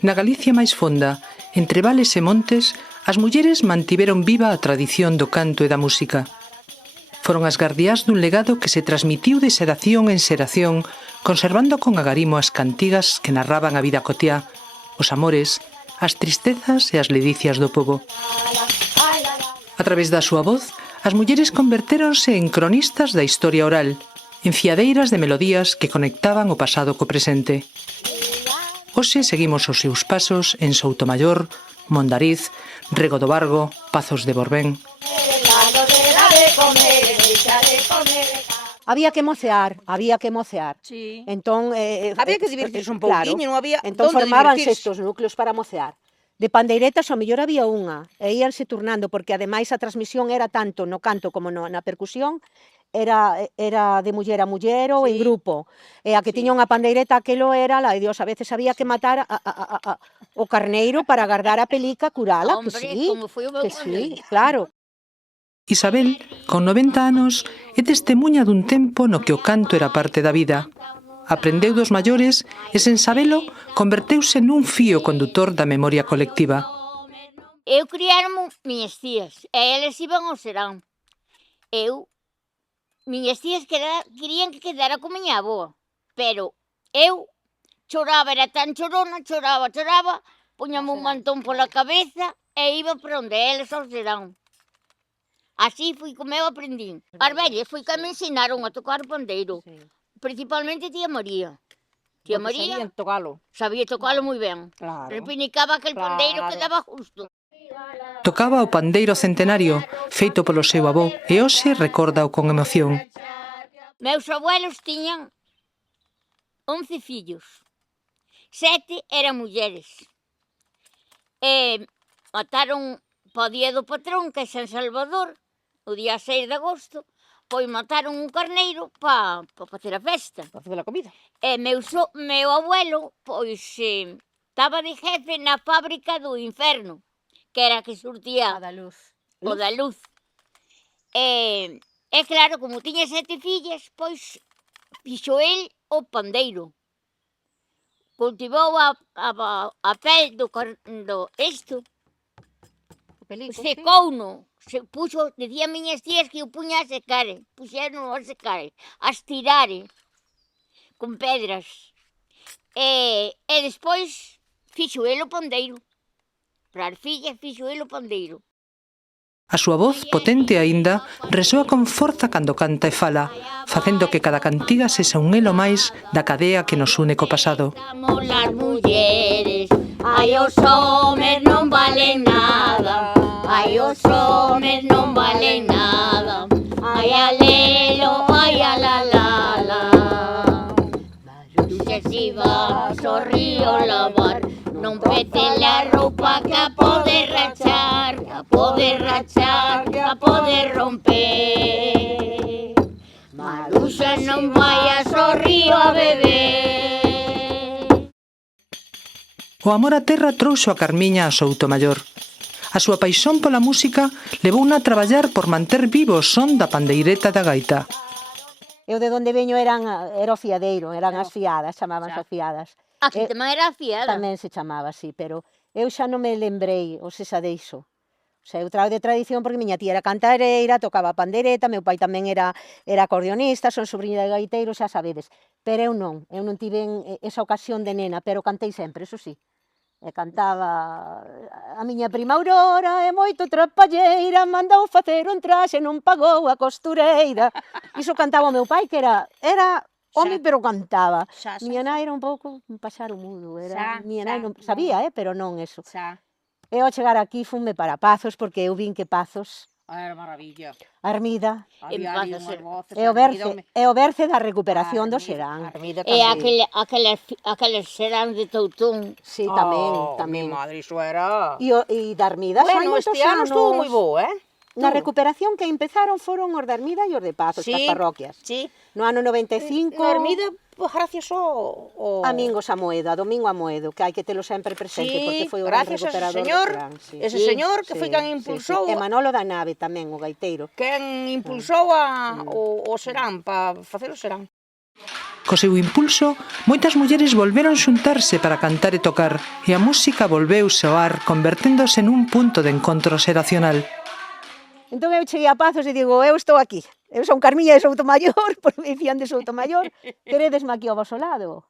Na Galicia máis fonda, entre vales e montes, as mulleres mantiveron viva a tradición do canto e da música. Foron as gardiás dun legado que se transmitiu de xeración en xeración, conservando con agarimo as cantigas que narraban a vida cotiá, os amores, as tristezas e as ledicias do pobo. A través da súa voz, as mulleres convertéronse en cronistas da historia oral, en fiadeiras de melodías que conectaban o pasado co presente. Hoxe seguimos os seus pasos en Soutomaior, Mondariz, Rego do Vargo, Pazos de Borbén. Había que mocear. Sí. Entón, había que divertirse un pouquiño, claro. non había Entón donde formábanse divertirse. estos núcleos para mocear. De pandeiretas ao mellor había unha, e íanse turnando, porque ademais a transmisión era tanto no canto como na percusión, era de muller a muller ou en grupo. E a que tiña unha pandeireta, aquelo era, la de Dios, a veces había que matar o carneiro para guardar a pelica, curala, que Hombre, sí, como foi o meu que sí, carneiro. claro. Isabel, con 90 anos, é testemuña dun tempo no que o canto era parte da vida. Aprendeu dos maiores e, sen sabelo, converteuse nun fío condutor da memoria colectiva. Eu criaron miñas tías, e eles iban ao serán. Miñas tías querían que quedara con miña avoa, pero eu choraba, era tan chorona, choraba, puñame un mantón pola cabeza e iba para onde eles ao serán. Así fui como eu aprendín. As vellas foi que me ensinaron a tocar o pandeiro, principalmente tía María. Tía María sabía tocalo moi ben. Repinicaba aquel pandeiro que daba justo. Tocaba o pandeiro centenario, feito polo seu avó, e hoxe recórdao con emoción. Meus abuelos tiñan 11 fillos. 7 eran mulleres. E mataron pa día do patrón, que é San Salvador, o día 6 de agosto, pois mataron un carneiro pa facer a festa. Para facer a comida. E meu abuelo, pois, estaba de jefe na fábrica do Inferno, que era a que surtía A da luz. o da luz. E claro, como tiña 7 fillas, pois fixo el o pandeiro. Cultivou a pel do isto, secouno, puxo, decía miñas tías que o puña a secar, puxeron a secar, a estirar, con pedras. E despois fixo el o pandeiro. Para as fillas fixo el o pandeiro. A súa voz, potente aínda, resoa con forza cando canta e fala, facendo que cada cantiga sexa un elo máis da cadea que nos une co pasado. As mulleres, ai os homes non valen nada, ai os homes non valen nada, ai alelo, ai alalala. Maruxa si vas ao río lavar, non pete la roupa que a pode rachar, que a pode romper. Maruxa, non vayas ao río a beber. O amor á terra trouxo a Carmiña a Soutomaior. A súa paixón pola música levouna a traballar por manter vivo o son da pandeireta e da gaita. Eu de onde veño era o fiadeiro, eran as fiadas, chamábanse as fiadas. Aquí tamén era fiada. Tamén se chamaba así, pero eu xa non me lembrei, ou se xa deixo. O sea, eu trago de tradición porque miña tía era cantareira, tocaba pandereta, meu pai tamén era acordeonista, son sobrinha de gaiteiro, xa sabedes. Pero eu non tiven esa ocasión de nena, pero cantei sempre, eso sí. E cantaba a miña prima Aurora é moito trapalleira, mandou facer un traxe, non pagou a costureira. Iso cantaba o meu pai, que era home, pero cantaba. Miña nai era un pouco un paxaro mudo, miña nai non sabía, pero non eso. E ao chegar aquí funme para Pazos, porque eu vin que Pazos, Era maravilla. a Ermida, Había ali unhas voces. é o berce da recuperación do Xerán. E aqueles serán de Toutón. Sí, tamén. Mi madre, iso era... E da Ermida xa hai Bueno, moitos este ano estuvo moi bo, Na recuperación que empezaron foron os da Ermida e os de Pazos, as parroquias. Sí. No ano 95... Na Ermida, gracias ao... A Mingos Amoedo, a Domingo Amoedo, que hai que telo sempre presente, porque foi o gran recuperador do Xerán. Ese señor que foi quen impulsou... E Manolo da Nave tamén, o gaiteiro. Quen impulsou o Xerán, para facer o Xerán. Co seu impulso, moitas mulleres volveron xuntarse para cantar e tocar, e a música volveu soar converténdose nun punto de encontro xeracional. Entón eu cheguei a Pazos e digo, eu estou aquí. Eu son Carmiña de Soutomaior, porque me dicían de Soutomaior, queredesme aquí ao voso lado.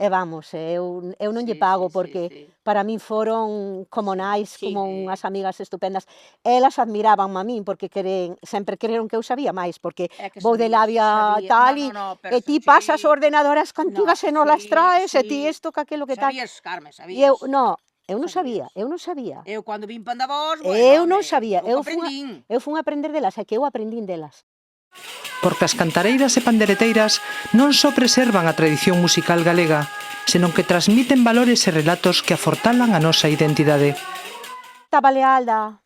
E vamos, eu non lle pago, porque para min foron como nais, como unhas amigas estupendas. Elas admirábanme a min, porque sempre creron que eu sabía máis, porque vou de labia tal, e ti pasas ordenadoras contigas e non las traes, e ti isto, que aquilo que tal. Sabías, Carmen, sabías. E eu non sabía. Eu cando vim panda vos, Eu non sabía, eu aprendín. fun a aprender delas, e que eu aprendín delas. Porque as cantareiras e pandereteiras non só preservan a tradición musical galega, senón que transmiten valores e relatos que afortalan a nosa identidade. Estaba Lealda,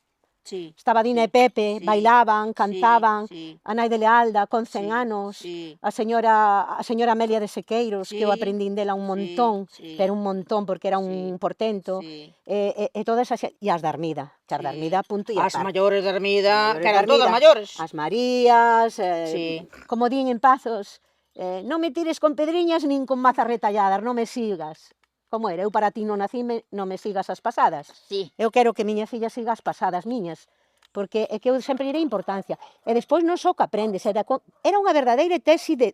Sí. estaba Dina e Pepe, bailaban, cantaban, sí. a nai de Lealda, con 100 anos, Sí. a señora Amelia de Sequeiros, que eu Sí, aprendín dela un montón, sí. pero un montón, porque era un portento, Sí. e todas as... E as da Armida, que as da Armida, punto e As aparte. maiores de Armida, Maiores que da eran todas Armida, maiores. As Marías, Sí. como din en Pazos, non me tires con pedriñas nin con mazas retalladas, non me sigas. Como era? Eu para ti non nacime, non me sigas as pasadas. Sí. Eu quero que miña filla siga as pasadas miñas, porque é que eu sempre lle dei importancia. E despois non só que aprendes, era unha verdadeira tesi de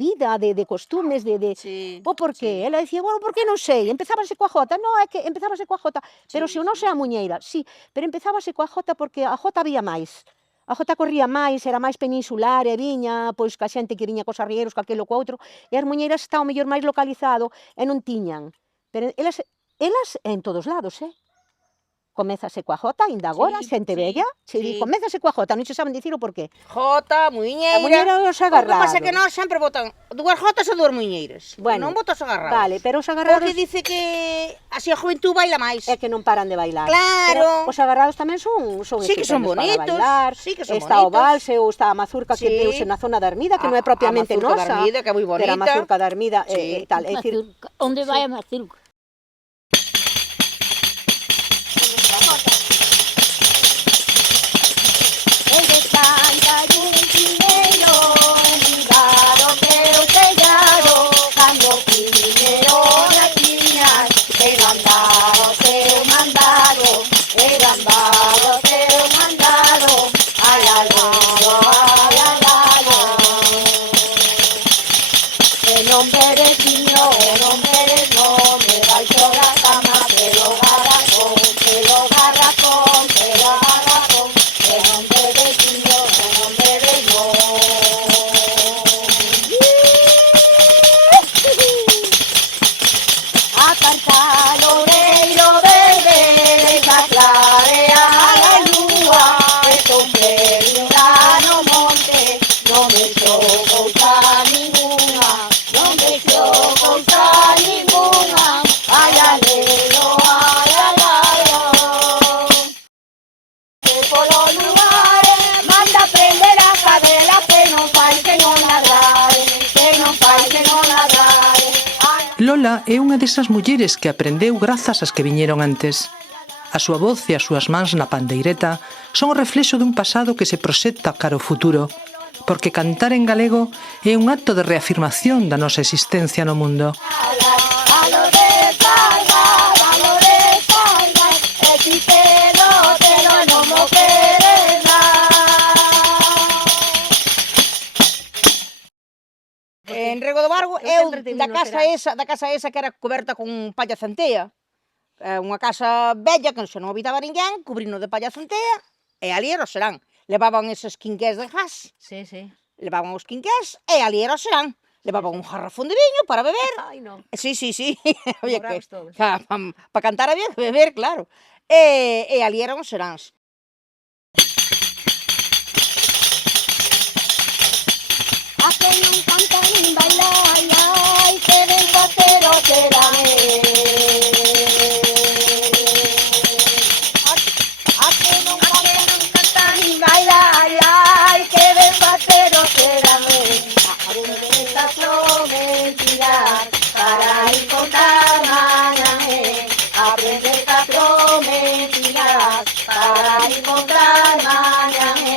vida, de costumes, Sí. por qué? Ela dicía, bueno, por que non sei? Empezábase coa jota. Non, é que empezábase coa jota, pero se o non sea muñeira, sí, pero empezábase coa jota porque a jota había máis. A jota corría máis, era máis peninsular e viña, pois ca xente que viña cos arrieiros, aquilo co outro, e as muñeiras estaban mellor máis localizado e non tiñan. Pero elas en todos lados, Comézase coa jota, ainda agora, xente vella, comézase coa jota, non se saben dicir o porqué. Jota, muiñeira. A muñeira e os O que pasa agarrados. é que nós sempre botan dúas jotas e dúas muiñeiras. Bueno, non botas agarrados. Vale, pero os agarrados Porque dice que así a juventud baila máis. é que non paran de bailar. Claro. Pero os agarrados tamén son Sí que son estupendos bonitos, para bailar. sí que son Está o bonitos. valse ou está a mazurca que Sí. teuse na zona da Armida, que non é propiamente A mazurca nosa. da Armida, que é moi bonita. Pero a mazurca da Armida Sí. e tal, é dicir, Mazurca. Onde vai a mazurca? Lola é unha desas mulleres que aprendeu grazas ás que viñeron antes. A súa voz e as súas mans na pandeireta son o reflexo dun pasado que se proxecta cara ao futuro, porque cantar en galego é un acto de reafirmación da nosa existencia no mundo. En Rego do Vargo, eu da casa esa que era coberta con palla centea, unha casa bella que xa non habitaba ninguén, cubrino de palla centea, e ali era o serán. Levaban eses quinqués de gas, Sí, sí. levaban os quinqués e ali era o serán. Levaban un jarrafón de viño para beber. Ai, non. Sí, sí, sí. Oye, que bravos todos. para cantar había que beber, claro. E ali eran os seráns. A que non canta nin baila, ai, ai, que ben facero será. A que non canta nin baila, ai, ai, que ben facero será. Aprende a prometer para encontrar mañana. Aprende a prometer para encontrar mañana.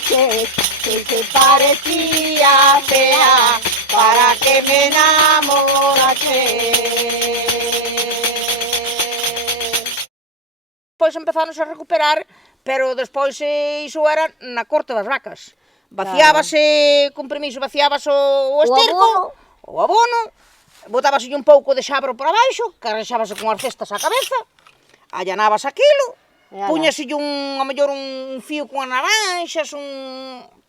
che, que se parecía fea, para que me enamorase. Pois empezáronse a recuperar, pero despois iso era na corte das vacas. Vaciábase, con permiso, vaciábase o esterco, o abono, botábase un pouco de xabro por abaixo, carrexábase con as cestas á cabeza, allanábase aquilo, puñase a mellor un fío con naranxas,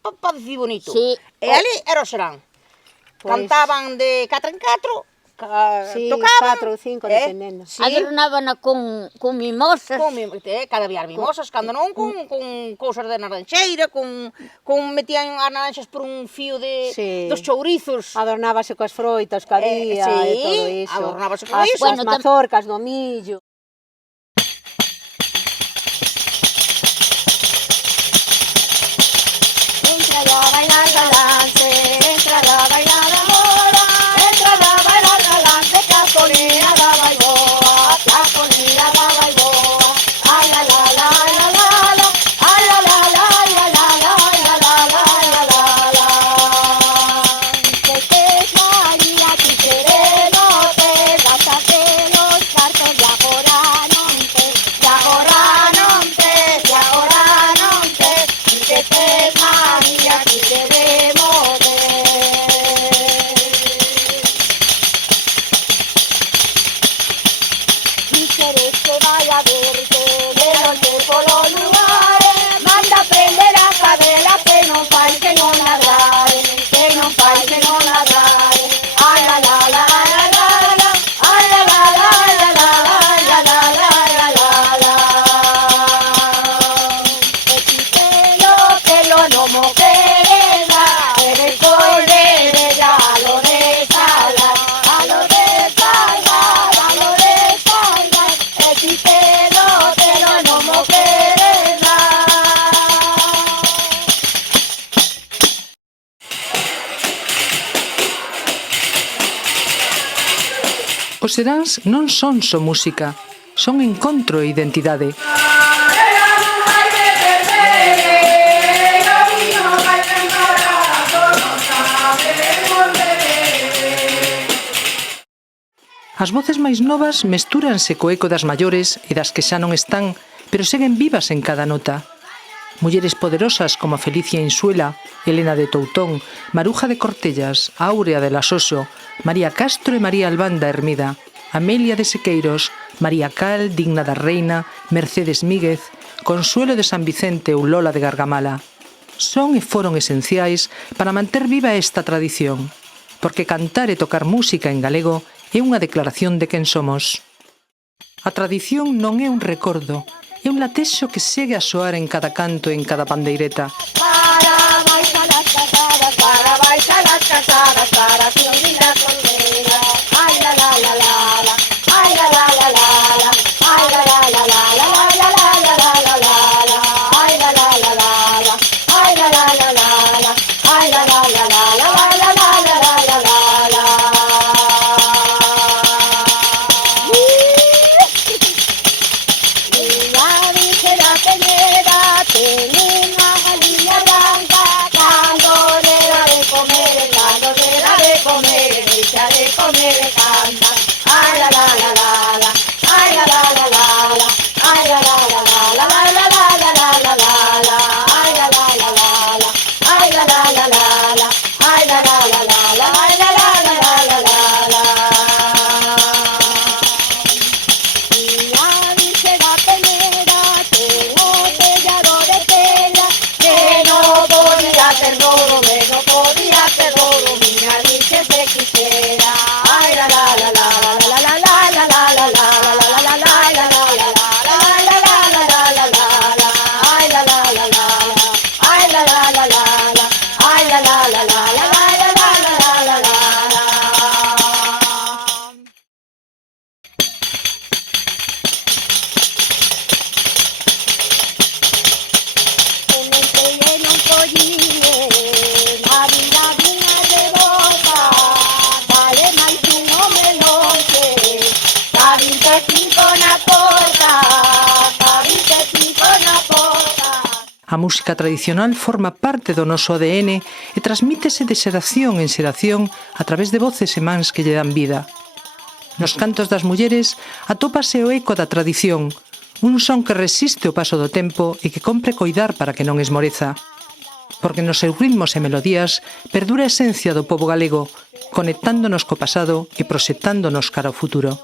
pa dicir bonito. Sí. E ali era o serán. Cantaban de 4 en 4, Sí, tocaban. 4 ou 5, dependendo. Sí. Adornábana con mimosas. Cada día mimosas, cando non, con cousas de naranxeira, con metían as naranxas por un fío dos chourizos. Adornábase coas froitas que había e todo iso. Adornábase con As iso. as mazorcas do millo. Entra a bailar galante, entra a bailar a moda, entra a bailar galante, caponera da baiboa, caponera da baiboa. Ay la la la la la la, ay la la la la la la, ay la la la la la la. Que te María, que quereno te vas a hacer los cartos de agora non te, de agora non te, de agora non te, que te María, que queremos ver. Y querés que vaya a verte, de donde por los lugares, manda prender a cadela, que non fai que non ladrare, que non fai que non ladrare. Ay la la la la la la, ay la la la la la la, ay la la la la la la. Que lo no mo quereda, eres colere, a lo de salgar, a lo de salgar, a lo de salgar. Que lo no mo quereda. Os seráns non son só música, son encontro e identidade. As voces máis novas mestúranse co eco das maiores e das que xa non están, pero seguen vivas en cada nota. Mulleres poderosas como Felicia Insuela, Elena de Toutón, Maruja de Cortellas, Áurea de Lasoso, María Castro e María Albán da Hermida, Amelia de Sequeiros, María Cal, Digna da Reina, Mercedes Míguez, Consuelo de San Vicente ou Lola de Gargamala. Son e foron esenciais para manter viva esta tradición, porque cantar e tocar música en galego é unha declaración de quen somos. A tradición non é un recordo, é un latexo que segue a soar en cada canto e en cada pandeireta. Para baixar las casadas, para baixar las casadas, para que unir a condena. Ay la la la la la, ay la la la la la, ay la la la la la la la la la la la la, ay la la la la la, ay la la la la la, ay la la la la la la la la la la la la. La Virgen la Peñera tiene una jalilla blanca, dándole de comer, echa de comer, canta. Ay la la la la la, ay la la la la la, ay la la la la la la la la la la la la, ay la la la la la, ay la la la la la, ay la la la la la, ay la la la la la la la. Y la Virgen la Peñera tengo sellado de tela, que no podía hacer todo, que no podía hacer todo, niña Virgen te quisiera. Ay la la la la la la la la la la la la la la la la la la la. A música tradicional forma parte do noso ADN e transmítese de xeración en xeración a través de voces e mans que lle dan vida. Nos cantos das mulleres atópase o eco da tradición, un son que resiste o paso do tempo e que compre coidar para que non esmoreza. Porque nos seus ritmos e melodías perdura a esencia do pobo galego, conectándonos co pasado e proxectándonos cara ao futuro.